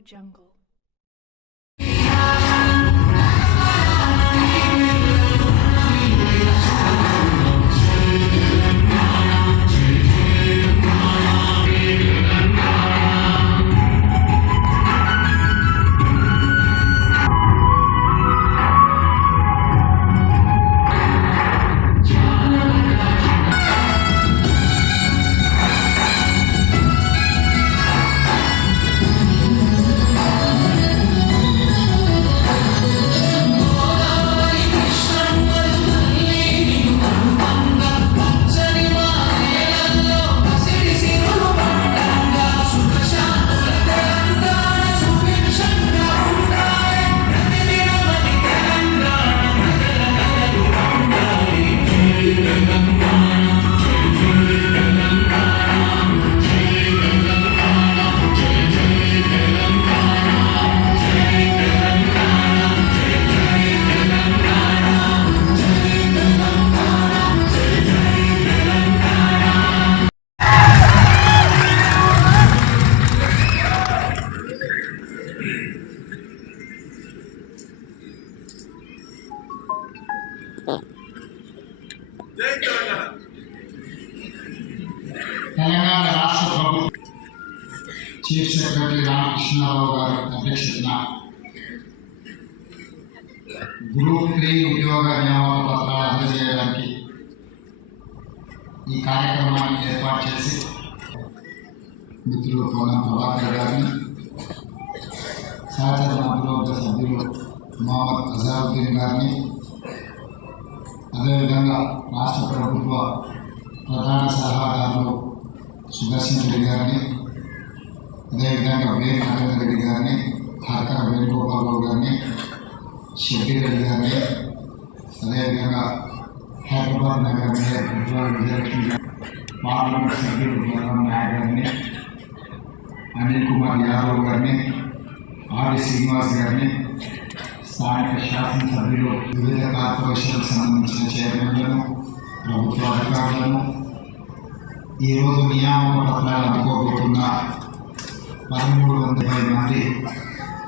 jungle. Telangana రాష్ట్ర ప్రభుత్వం chief secretary Ramakrishna Rao గారి అధ్యక్షతన గ్రూప్ త్రీ ఉద్యోగ నియామక పత్రాలు అందజేయడానికి ఈ కార్యక్రమాన్ని ఏర్పాటు చేసి మిత్రులు పవన్ ప్రభాకర్ గారిని సహచర మంత్రివర్గ సభ్యులు మొహమ్మద్ అజారుద్దీన్ గారిని అదేవిధంగా రాష్ట్ర ప్రభుత్వ ప్రధాన సలహాదారులు సుదర్శన్ రెడ్డి గారిని అదేవిధంగా వే నరేంద్ర రెడ్డి గారిని హార్కర్ వేణుగోపాలరావు గారిని షెడ్డి రెడ్డి గారిని అదేవిధంగా హైదరాబాద్ నగర మేయర్ ఉజ్వల్ విజయలక్ష్మి గారు పార్లమెంట్ సభ్యులు జగన్ నాయక్ గారిని అనిల్ కుమార్ యాదవ్ గారిని ఆర్ శ్రీనివాస్ గారిని స్థానిక శాసనసభ్యులు వివిధ కార్పొరేషన్లకు సంబంధించిన చైర్మన్లను ప్రభుత్వ అధికారులను ఈరోజు నియామక పత్రాలు అందుకోబోతున్న పదమూడు వందల మంది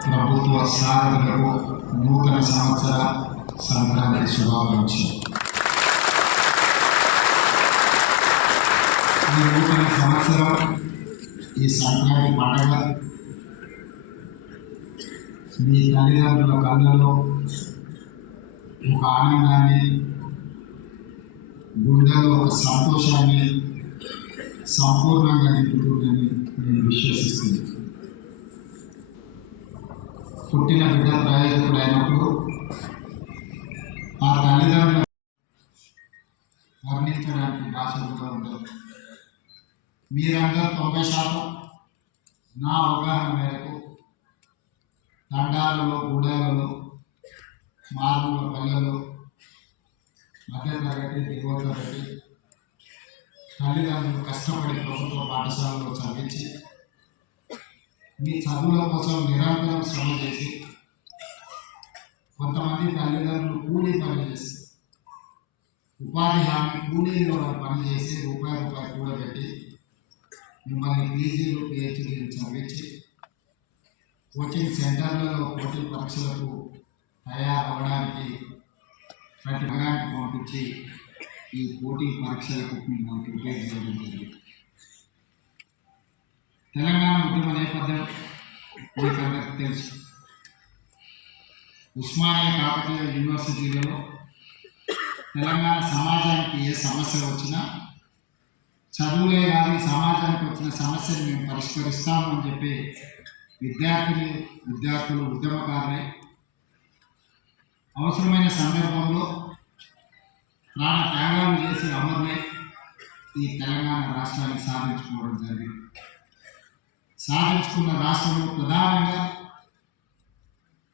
ప్రభుత్వ సాధకులకు నూతన సంవత్సర సంక్రాంతి శుభాకాంక్షలు. ఈ నూతన సంవత్సరం ఈ సంక్రాంతి పండుగ మీ తల్లిదండ్రుల కళ్ళలో ఒక ఆనందాన్ని గుండెలో ఒక సంతోషాన్ని సంపూర్ణంగా నింపుతుందని నేను విశ్వసిస్తున్నాను. పుట్టిన బిడ్డ ప్రయోజకుడైనప్పుడు ఆ తల్లిదండ్రుల వర్ణించడానికి భాషలుగా ఉండదు మీరందరూ తొంభై శాతం నా అవగాహన మేరకు తండాలలో గూడాలలో మారుమూల పల్లెలు మధ్యతరగతి దిగువ తరగతి తల్లిదండ్రులు కష్టపడి ప్రభుత్వ పాఠశాలలో చదివించి మీ చదువుల కోసం నిరంతరం శ్రమ చేసి కొంతమంది తల్లిదండ్రులు కూలీ పని చేసి ఉపాధి హామీ కూలీలో పని చేసి రూపాయి రూపాయి కూడబెట్టి మిమ్మల్ని పీజీలు పిహెచ్డీ కోచింగ్ సెంటర్లలో కోచింగ్ పరీక్షలకు తయారవడానికి ప్రతి నగరానికి పంపించి ఈ పోటీ పరీక్షలకు మిమ్మల్ని ప్రిపేర్ చేయడం జరిగింది. తెలంగాణ ఉద్యమ నేపథ్యం మీకు అందరికీ తెలుసు. ఉస్మానియా కాకతీయ యూనివర్సిటీలలో తెలంగాణ సమాజానికి ఏ సమస్య వచ్చినా చదువులే కానీ సమాజానికి వచ్చిన సమస్యను మేము పరిష్కరిస్తామని చెప్పి విద్యార్థిని విద్యార్థులు ఉద్యమకారులే. అవసరమైన సందర్భంలో ప్రాణ త్యాగాలు చేసి అమరులే ఈ తెలంగాణ రాష్ట్రాన్ని సాధించుకోవడం జరిగింది. సాధించుకున్న రాష్ట్రంలో ప్రధానంగా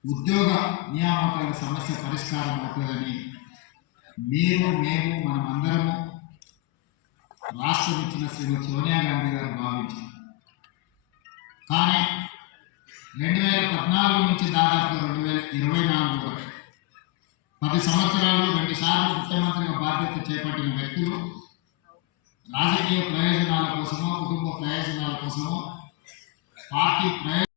ఉద్యోగ నియామకాల సమస్య పరిష్కారం అవుతుందని మీరు మేము మనమందరము రాష్ట్రం ఇచ్చిన శ్రీమతి సోనియా గాంధీ గారు భావించారు కానీ రెండు వేల పద్నాలుగు నుంచి దాదాపు రెండు వేల ఇరవై నాలుగు వరకు. పది సంవత్సరాలు రెండుసార్లు ముఖ్యమంత్రిగా బాధ్యత చేపట్టిన వ్యక్తులు రాజకీయ ప్రయోజనాల కోసమో కుటుంబ ప్రయోజనాల కోసమో పార్టీ ప్రయోజనం